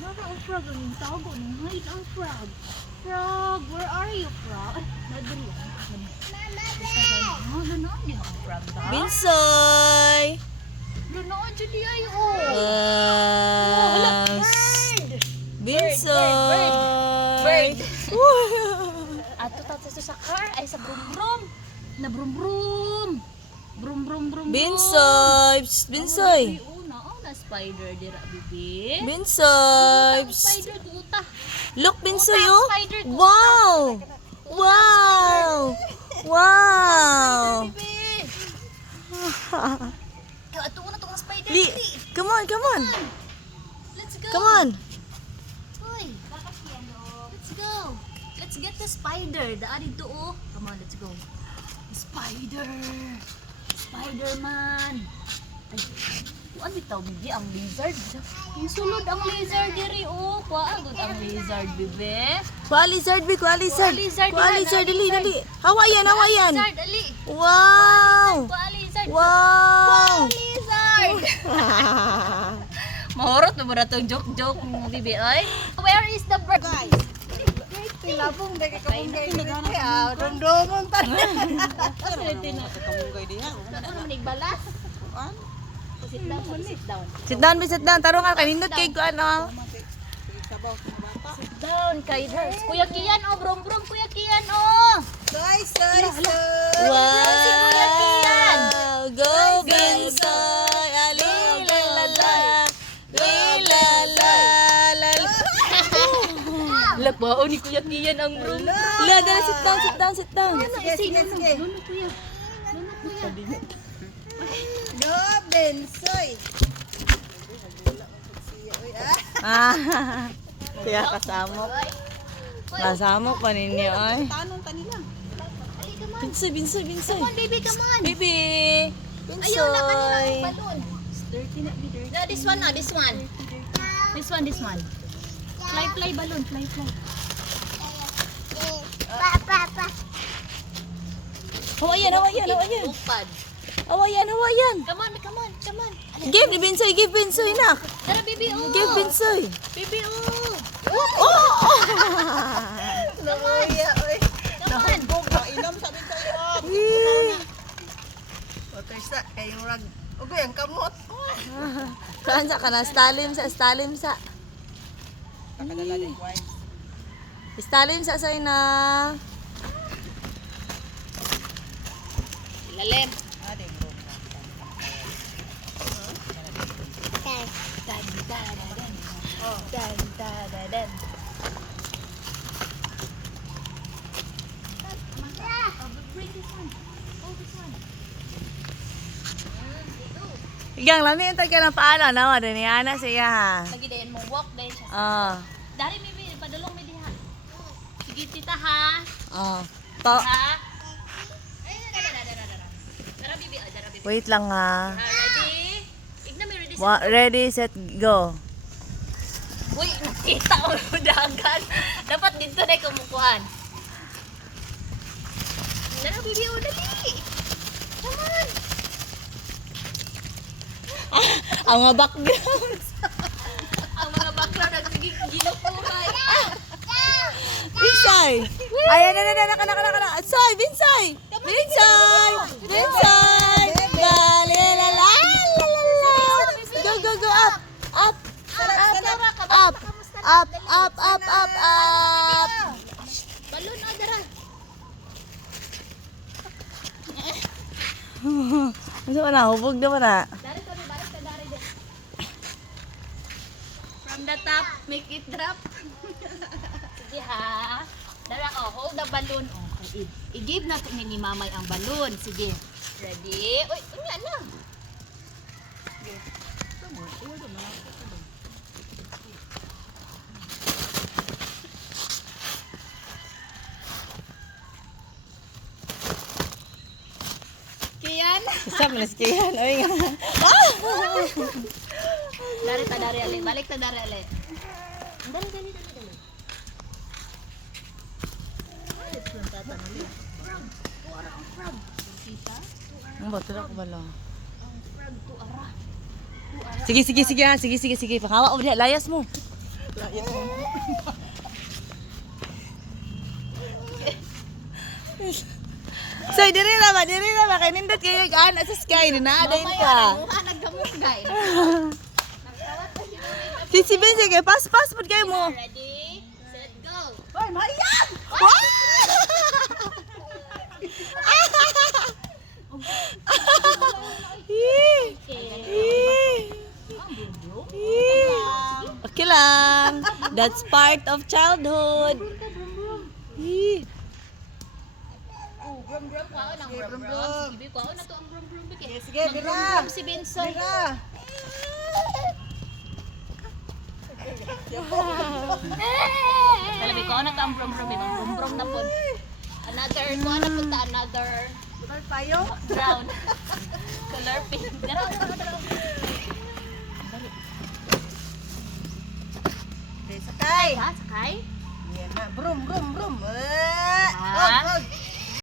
Nara ang frog ang tago ng height ang frog. Frog, where are you, frog? Ay, nadali ako. Gano'n din ang frog ba? Binsoy! Gano'n dyan di ay oh. Wala, bird! Binsoy! Bird! Ato sa car ay sa brum brum. Na brum brum. Brum brum brum. Binsoy! Psst, Binsoy! Na spider dira bibi. Binsoy! Psst. Spider tuta. Look, Binsoy, Utang oh! spider, utang. Wow! Wow! Wow! Bibi. Ato na tong spider. Li, come on, come on! Let's go. Come on! Hoy. Let's go. Let's get the spider. Daan dito oh. Come on, let's go. Spider. Spider-Man. Ay, kuan bitaw bibi ang lizard. Isulod ang lizard diri oh. Kuan gud ang lizard bibi. Kuha lizard, Bi! Kuha lizard! lizard, Kuha lizard! Dali, dali! Hawayan, hawayan! Lizard ali. Wow! Kuan lizard. Wow! Lizard. Mahorot na ba itong joke-joke mo, bibi, oy? Where is the bird? Guys, Labong dahil kamunggay niya. Rondomon pa rin. ano manigbalas? Sit down, sit down. Sit down, Bi! Sit down! Tarong ka, kanindot kay ko ano? Sit down, kay Kuya Kian, oh, brom-brom, Kuya Kian, oh. Soy, soy, soy. Kuya Kian. Wow! Go, Binsoy! Ali, la, la, la! Li, la, la, la, la! Lagbao ni Kuya Kian ang brom. La, dala, sit down, sit down, sit down! Sige, sige, sige. Luno, Kuya. Luno, Kuya. Go, Bensoy. Ah, kaya kasamok. Kasamok pa ninyo, ay. Tanong tanila. Ali, come on. Binsoy, Binsoy, Binsoy! Come on, baby, come on. Baby! Ayaw na kanina Binsoy! ang balon. No, this one na, this one. This one, this one. Fly, fly, balloon, fly, fly. Hawayan, hawayan, hawayan! Upad. Hawayan, hawayan! Come on, come on, come on. Give ni Binsoy, give Binsoy, nak! Tara, baby, oh. Give Binsoy! Baby, oh. Oh! Nakuya, oy. Come on. Inom sabi ko yun. Water sa, kayo rag. Ugoy, ang kamot. Saan sa ka na? Stalim sa, stalim sa. Kakadala din, wife. Stalim sa sa'yo na. Ilalim. Ade, bro. Dan, da, da, dan. Oh. Dan, da, da, dan. Bring this one. Oh, this one. Igang lang niya tayo ng paano, no? Dani ana siya ha. Lagi dayan mo walk dayan siya. Oh. Dari bibi, padulong mi diha. Sige tita ha. Oh. To Ha? Ay, dara. Dara bibi, dara bibi. wait lang ha. Ready? Igna may ready. Ready, set, go. Uy, nakita ko yung dagat. Dapat dito na kumukuhan. Dara bibi, oh dali. Come on. Ang mga background. Ang mga background nagsige ginukuhay. Binsoy! Ayan na, naka. Soy, Binsoy! Binsoy! Binsoy! Dali, la, la, la, la, la. Go, go, go, up! Up! Up! Up! Up! Up! Up! Up! Balon na dara. Ano ka na? Hubog na ba na? Dari ko balik ta dari din. From the top, make it drop. Sige ha. Dara oh, hold the balloon. Oh, i-give na ni Mamay ang balloon. Sige. Ready? Uy, unya na. Kian. Saan mo na sikihan? Oy nga. Dari ta dari ali. Balik ta dari ali. Dali. Ang bato na ko bala. Ang frog to ara. Sige ha. Sige. Pakawa mo diha. Layas mo. So, diri na ba? Kaya nindot kayo gaan sa sky. Ninadayin ka. Mukha nagdamugay. Si Ben, sige, pass po kayo mo. Ready, set, go. Hoy, mayan! Okay lang. That's part of childhood. Brum brum kwao nang brum brum. Sige, kwao na to ang brum brum bike. Sige, dira. Brum si Bensoy. Dira. Talabi kwao na to ang brum brum, ibang brum brum na pod. Another, kwao na punta another Dira tayo. brown. Color pink. Dara. Okay, sakay. Ha, sakay? Yan na. Brum, brum, brum.